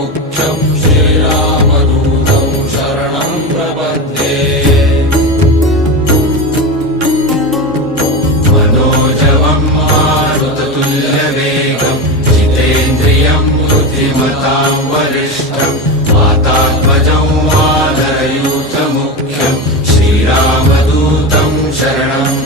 मुख्यं श्रीरामदूतं शरणं प्रपद्ये। मनोजवं मारुततुल्यवेगं जितेन्द्रियं बुद्धिमतां वरिष्ठं वातात्मजं वानरयूथमुख्यं श्रीरामदूतं शरणं